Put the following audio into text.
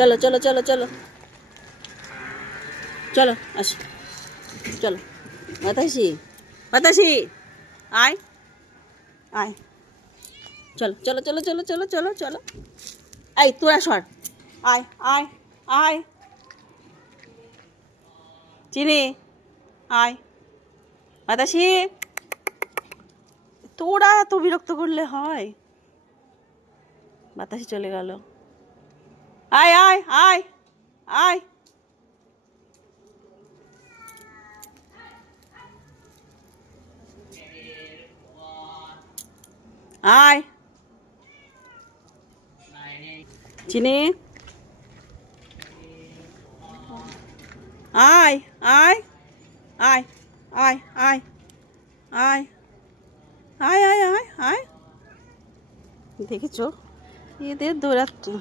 চলো চলো চলো চলো চলো আসো চলো বাতাসি বাতাসি আয় আয় চলো চলো চলো চলো চলো চলো চলো এই তোরা সর আয় আয় আয় চিনি আয় বাতাসি তোরা এত বিরক্ত করলে হয় বাতাসি চলে গেল আয় আয় আয় আয় আয় চিনি আয় আয় আয় আয় আয় আয় আয় আয় আয় আয় দেখেছো এদের দৌড়াচ্ছে